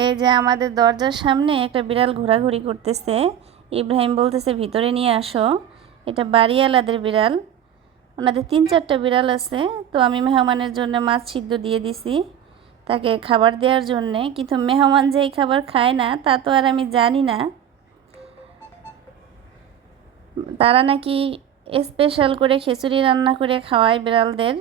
এই যে আমাদের দরজার সামনে একটা বিড়াল ঘোরাঘুরি করতেছে। ইব্রাহিম বলতেছে ভিতরে নিয়ে আসো। এটা বাড়িওয়ালাদের বিড়াল। ওনাদের 3-4টা বিড়াল আছে। তো আমি মেহমানের জন্য মাছ সিদ্ধ দিয়ে দিছি তাকে খাবার দেওয়ার জন্যে, কিন্তু মেহমান যে এই খাবার খায় না তা তো আর আমি জানি না। তারা নাকি স্পেশাল করে খিচুড়ি রান্না করে খাওয়ায় বিড়ালদের।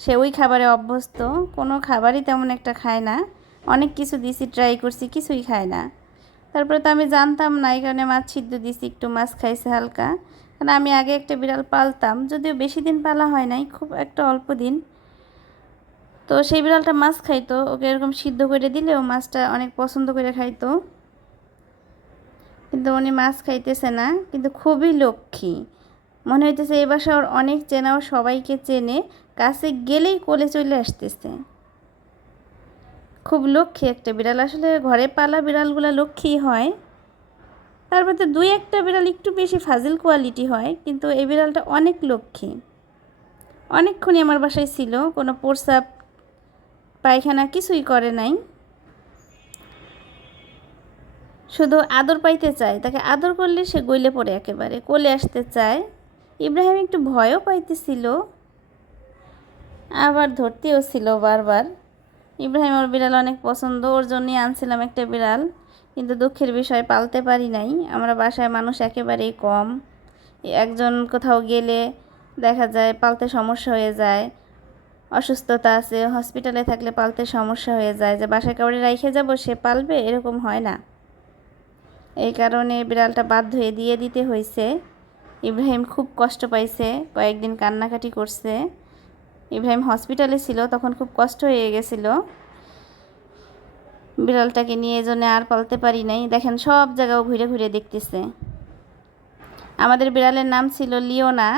সে ওই খাবারে অভ্যস্ত। কোনো খাবারই তেমন একটা খায় না। অনেক কিছু দিছি, ট্রাই করছি, কিছুই খায় না। তারপরে তো আমি জানতাম না, এই কারণে মাছ সিদ্ধ দিছি, একটু মাছ খাইছে হালকা। কারণ আমি আগে একটা বিড়াল পালতাম, যদিও বেশি দিন পালা হয় নাই, খুব একটা অল্প দিন। তো সেই বিড়ালটা মাছ খাইতো, ওকে এরকম সিদ্ধ করে দিলেও মাছটা অনেক পছন্দ করে খাইতো। কিন্তু উনি মাছ খাইতেছে না, কিন্তু খুবই লক্ষ্মী। মনে হইতেছে এই বাসা ওর অনেক চেনা, ও সবাইকে চেনে, কাছে গেলেই কোলে চলে আসতেছে। খুব লক্ষ্মী একটা বিড়াল। আসলে ঘরে পালা বিড়ালগুলো লক্ষ্মী হয়। তার মধ্যে 2-1টা বিড়াল একটু বেশি ফাজিল কোয়ালিটি হয়, কিন্তু এই বিড়ালটা অনেক লক্ষ্মী। অনেকক্ষণই আমার বাসায় ছিল, কোনো প্রস্রাব পায়খানা কিছুই করে নাই। শুধু আদর পাইতে চায়, তাকে আদর করলে সে গইলে পড়ে একেবারে, কোলে আসতে চায়। ইব্রাহিম একটু ভয়ও পাইতেছিল, আবার ধরতেও ছিল বারবার। ইব্রাহিম ওর বিড়াল অনেক পছন্দ, ওর জন্যই আনছিলাম একটা বিড়াল। কিন্তু দুঃখের বিষয় পালতে পারি নাই। আমরা বাসায় মানুষ একেবারেই কম। একজন কোথাও গেলে দেখা যায় পালতে সমস্যা হয়ে যায়। অসুস্থতা আছে, হসপিটালে থাকলে পালতে সমস্যা হয়ে যায়, যে বাসায় কাউরে রাইখে যাব সে পালবে এরকম হয় না। এই কারণে বিড়ালটা বাধ্য হয়ে দিয়ে দিতে হয়েছে। ইব্রাহিম খুব কষ্ট পাইছে, কয়েকদিন কান্নাকাটি করছে। ইব্রাহিম হসপিটালে ছিল, তখন খুব কষ্ট হয়ে গেছিলো বিড়ালটাকে নিয়ে, জন্য আর পালতে পারি নাই। দেখেন সব জায়গাও ঘুরে ঘুরে দেখতেছে। আমাদের বিড়ালের নাম ছিল লিওনা।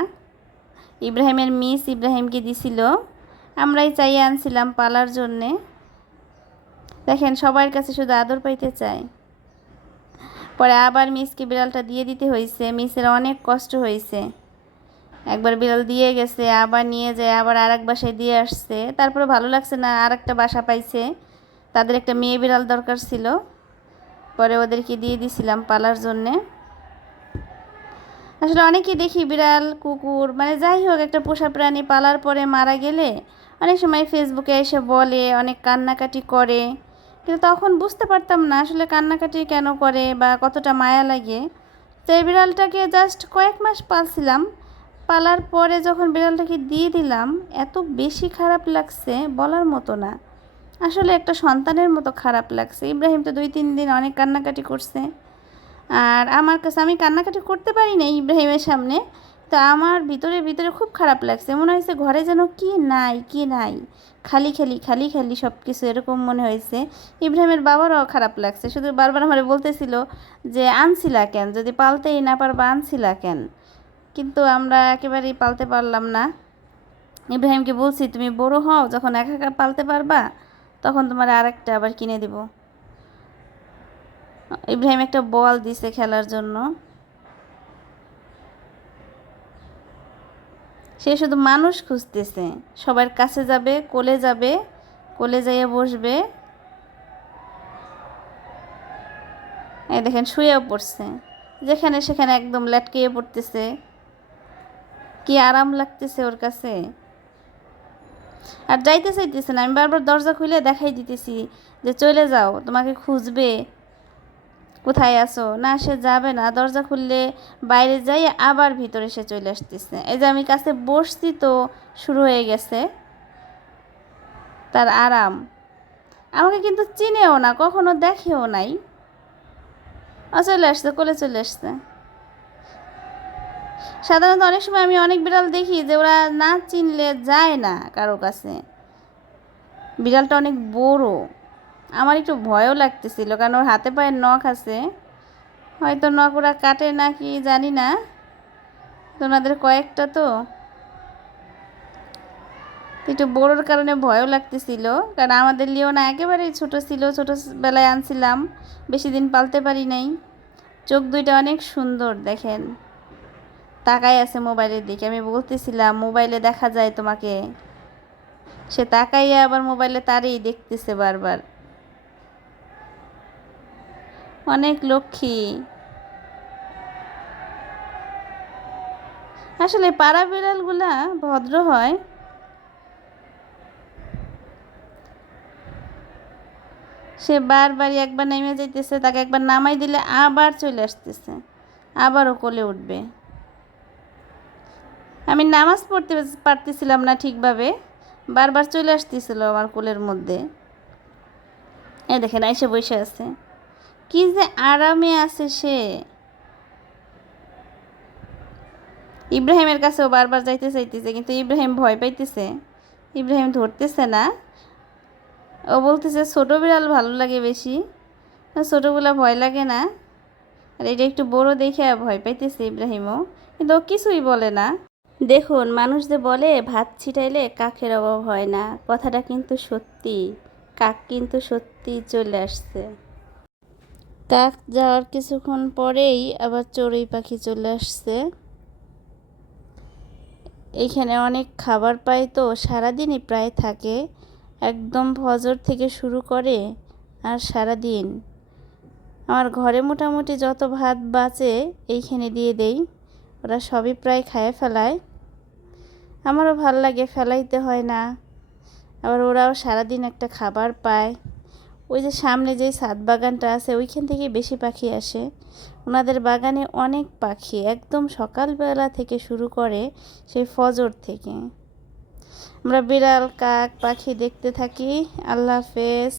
ইব্রাহিমের মিস ইব্রাহিমকে দিছিল, আমরাই চাইয়ে আনছিলাম পালার জন্যে। দেখেন সবার কাছে শুধু আদর পাইতে চায়। পরে আবার মিসকে বিড়ালটা দিয়ে দিতে হয়েছে। মিসের অনেক কষ্ট হয়েছে। একবার বিড়াল দিয়ে গেছে, আবার নিয়ে যায়, আবার আর এক বাসায় দিয়ে আসছে। তারপরে ভালো লাগছে না, আর একটা বাসা পাইছে। তাদের একটা মেয়ে বিড়াল দরকার ছিল, পরে ওদেরকে দিয়ে দিছিলাম পালার জন্যে। আসলে অনেকেই দেখি বিড়াল কুকুর মানে যাই হোক একটা পোষা প্রাণী পালার পরে মারা গেলে অনেক সময় ফেসবুকে এসে বলে, অনেক কান্নাকাটি করে। কিন্তু তখন বুঝতে পারতাম না আসলে কান্নাকাটি কেন করে বা কতটা মায়া লাগে। তো এই বিড়ালটাকে জাস্ট কয়েক মাস পালছিলাম। পালার পরে যখন বিড়ালটাকে দিয়ে দিলাম, এত বেশি খারাপ লাগছে বলার মতো না। আসলে একটা সন্তানের মতো খারাপ লাগছে। ইব্রাহিম তো 2-3 দিন অনেক কান্নাকাটি করছে। আর আমার কাছে, আমি কান্নাকাটি করতে পারি না ইব্রাহিমের সামনে, তো আমার ভিতরে ভিতরে খুব খারাপ লাগছে। মনে হয়েছে ঘরে যেন কি নাই কি নাই, খালি খালি খালি খালি সব কিছু, এরকম মনে হয়েছে। ইব্রাহিমের বাবারও খারাপ লাগছে, শুধু বারবার আমার বলতেছিল যে আনছিলা কেন, যদি পালতেই না পারবা আনছিলা কেন। কিন্তু আমরা একেবারেই পালতে পারলাম না। ইব্রাহিমকে বলছি তুমি বড় হও, যখন একা একা পালতে পারবা তখন তোমার আরেকটা আবার কিনে দিব। ইব্রাহিম একটা বল দিছে খেলার জন্য। সে শুধু মানুষ খুঁজতেছে, সবার কাছে যাবে, কোলে যাবে, কোলে যাইয়ে বসবে। এই দেখেন শুয়েও পড়ছে, যেখানে সেখানে একদম লেটকেয়ে পড়তেছে। কি আরাম লাগতেছে ওর কাছে। আর যাইতে চাইতেছে না, আমি বারবার দরজা খুলে দেখাই দিতেছি যে চলে যাও, তোমাকে খুঁজবে, কোথায় আছো। না, সে যাবে না। দরজা খুললে বাইরে যাই, আবার ভিতরে সে চলে আসতেছে। এই যে আমি কাছে বসছি তো শুরু হয়ে গেছে তার আরাম। আমাকে কিন্তু চিনেও না, কখনো দেখেও নাই, চলে আসছে, কোলে চলে আসছে। সাধারণত অনেক সময় আমি অনেক বিড়াল দেখি যে ওরা না চিনলে যায় না কারো কাছে। বিড়ালটা অনেক বড়, আমার একটু ভয়ও লাগতেছিল, কারণ ওর হাতে পায়ে নখ আছে, হয়তো নখ ওরা কাটে নাকি জানি না। তো ওনাদের কয়েকটা তো একটু বড়োর কারণে ভয়ও লাগতেছিল। কারণ আমাদের লিওনা একেবারেই ছোট ছিল, ছোটোবেলায় আনছিলাম, বেশি দিন পালতে পারি নাই। চোখ দুইটা অনেক সুন্দর, দেখেন তাকায় আছে মোবাইলের দিকে। আমি বলতেছিলাম মোবাইলে দেখা যায় তোমাকে, সে তাকাইয়া আবার মোবাইলে তারই দেখতেছে বারবার। অনেক লক্ষ্মী। আসলে পাড়া বিড়ালগুলা ভদ্র হয়। সে বারবার একবার নেমে যাইতেছে, তাকে একবার নামাই দিলে আবার চলে আসতেছে, আবারও কোলে উঠবে। আমি নামাজ পড়তে পারতেছিলাম না ঠিকভাবে, বারবার চলে আসতেছিল আমার কোলের মধ্যে। এই দেখেন এসে বসে আছে, কি যে আরামে আছে সে। ইব্রাহিমের কাছেও বারবার যাইতে চাইতেছে, কিন্তু ইব্রাহিম ভয় পাইতেছে, ইব্রাহিম ধরতেছে না। ও বলতেছে ছোটো বিড়াল ভালো লাগে বেশি, ছোটোগুলা ভয় লাগে না। আর এটা একটু বড় দেখে ভয় পাইতেছে ইব্রাহিমও, কিন্তু ও কিছুই বলে না। দেখুন, মানুষ যে বলে ভাত ছিটাইলে কাকের অভাব হয় না, কথাটা কিন্তু সত্যি। কাক কিন্তু সত্যি চলে আসছে। কাক যাওয়ার কিছুক্ষণ পরেই আবার চড়ুই পাখি চলে আসছে। এইখানে অনেক খাবার পায় তো সারাদিনই প্রায় থাকে, একদম ফজর থেকে শুরু করে আর সারাদিন। আমার ঘরে মোটামুটি যত ভাত বাঁচে এইখানে দিয়ে দেই, ওরা সবই প্রায় খায় ফেলায়। আমারও ভাল লাগে, ফেলাইতে হয় না। আবার ওরাও সারাদিন একটা খাবার পায়। ওই যে সামনে যে ছাদ বাগানটা আছে ওইখান থেকে বেশি পাখি আসে। ওনাদের বাগানে অনেক পাখি, একদম সকালবেলা থেকে শুরু করে সেই ফজর থেকে। আমরা বিড়াল কাক পাখি দেখতে থাকি। আল্লাহ হাফেজ।